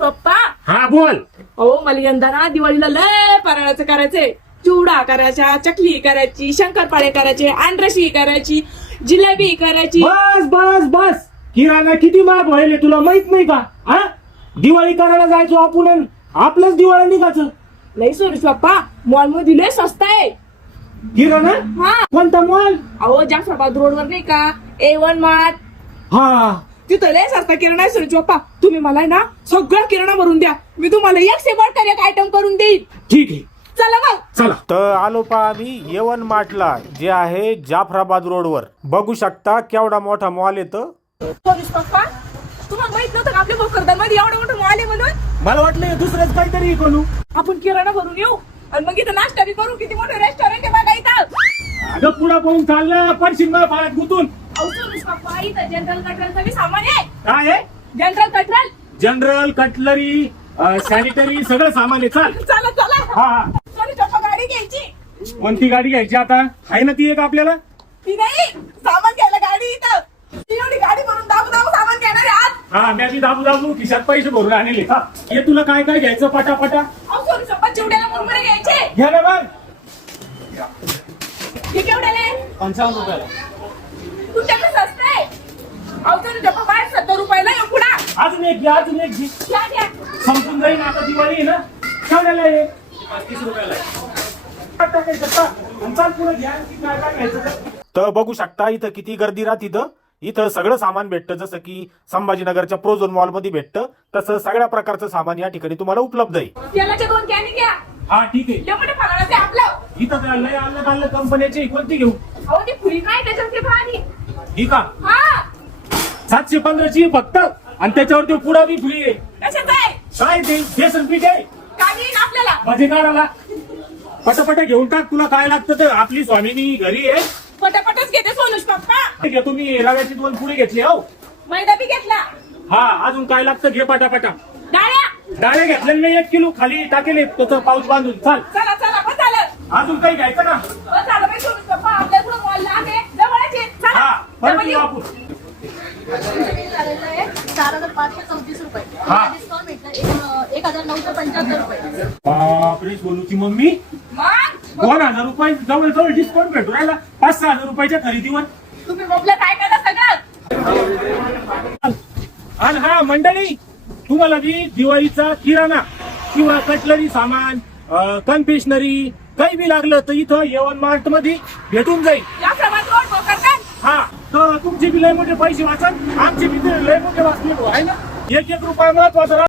पप्पा. हा बोल. अहो मला यंदा ना दिवाळीला लय फराळाचं करायचंय. चिवडा करायचा, चकली करायची, शंकरपाळे करायचे, आंड्रशी करायची, जिलेबी करायची. बस बस बस, किराणा किती महाग व्हायले तुला माहित नाही का? हा, दिवाळी करायला जायचो आपण, आपलंच दिवाळी निघायचं. नाही सोनुष पप्पा, मॉल मध्ये लय स्वस्त आहे किराणा. हा. कोणता मॉल? अहो जाफराबाद रोडवर नाही का A1 मार्ट, हा, तिथं लय सस्ता किराणा आहे सोनुष पप्पा. तुम्ही मला ना सगळा किराणा भरून द्या, मी तुम्हाला एक से बढ़कर एक आयटम करून देईन. ठीक आहे, चला मग. चला. तर आलो पा आम्ही A1 मार्टला, जे आहे जाफराबाद रोडवर. बघू शकता केवढा मोठा मॉल येतं. सोनुष पप्पा, तुम्हाला माहित नव्हतं का आपल्या भोकरदन मध्ये एवढं मोठं मॉल आहे म्हणून? मला वाटलं दुसरंच काहीतरी करू. आपण किराणा भरून येऊ आणि मग इथं नाश्ता बी करू. किती मोठं रेस्टॉरंट आहे बघा इथं. अगं पुढं पळून चाललं पडशील मला फाळ्यात गुतून. अहो सोनुष पप्पा, इथं जनरल कटरलचं बी सामान आहे. काय आहे? जनरल कटरल. जनरल कटलरी, सॅनिटरी सगळं सामान आहे. चाल. चला चला. हा, सोनुष पप्पा गाडी घ्यायची. कोणती गाडी घ्यायची आता? आहे ना ती एक आपल्याला. ती नाही, सामान घ्यायला गाडी इथं. ती एवढी गाडी भरून दाबू दाबू सामान घेणार आहे आज. हा, मी आधी दाबू दाबू खिशात पैसे भरून आणले. हा, हे तुला काय काय घ्यायचं पटापटा? अहो सोनुष पप्पा, चिवड्याला मुरमुरे घ्यायचे. घ्या ना बघ. हे केवढ्याले? 55 रुपयाला. तुमच्याकडे स्वस्त आहे. अहो सोनुष पप्पा, बाहेर 70 रुपयाला येऊ पुढा. अजून एक घ्या, अजून एक घे. घ्या घ्या. संपून जाईल आता, दिवाळी आहे ना. केवढ्याला आहे? 30 रुपयाला आहे. टाकायचं का? आणि चाल पुढे घ्या की काय काय घ्यायचं ते. तर बघू शकता इथं किती गर्दी राहत. इथं सगळं सामान भेटतं, जसं की संभाजीनगरच्या प्रोझोन मॉल मध्ये भेटतं, तसं सगळ्या प्रकारचं सामान या ठिकाणी तुम्हाला उपलब्ध आहे. तेलाच्या 2 कॅनी घ्या. हा ठीक आहे. लय मोठे फराळाचे आपलं. इथं काय लय अलग अलग कंपन्याची कोणती घेऊ? अहो ती फुली काय त्याच्यावरती पाणी. ही का? हा. 715 ची फक्त, आणि त्याच्यावरती पुढा बी फ्री आहे. कशाचं आहे? काय ते बेसन पीठ आहे. काय येईन आपल्याला? माझे काढाला पटापटा घेऊन टाक. तुला काय लागतं तर आपली स्वामिनी घरी आहे. पटापटच घेते सोनुष पप्पा. घे, तुम्ही रव्याची 2 पुढे घेतली. हो, मैदा बी घेतला. हा, अजून काय लागतं घे पटापटा. डाळ्या. डाळे घेतल्या मी 1 किलो खाली टाकेल त्याचं पाऊच बांधून. चाल. चला चला, बस झालं. अजून काही घ्यायचं का? बस झालं बाई सोनुष पप्पा, आपल्या पुढं मॉल आहे जवळच आहे. चला. हा, परत डबल येऊ येऊ. आपण. झालेलं आहे 4,534 रुपये. हा. डिस्काउंट भेटलं 1,975 रुपये. बापरे, सोनूची मम्मी मग 2,000 रुपये जवळ जवळ डिस्काउंट भेटू राहिला 5,000 रुपयाच्या खरेदीवर. तुम्ही मोबलं काय करा सगळं. आणि हा मंडळी, तुम्हाला मी दिवाळीचा किराणा किंवा कटलरी सामान, कन्फेशनरी काही बी लागलं तर इथं A1 मार्ट मध्ये भेटून जाईल. या प्रमाणात रोड भोकरदन. हा, तर तुमचे बी लय मोठे पैसे वाचन, आमचे बी लय मोठे वाचले आहे ना. 1-1 रुपया महत्वाचा.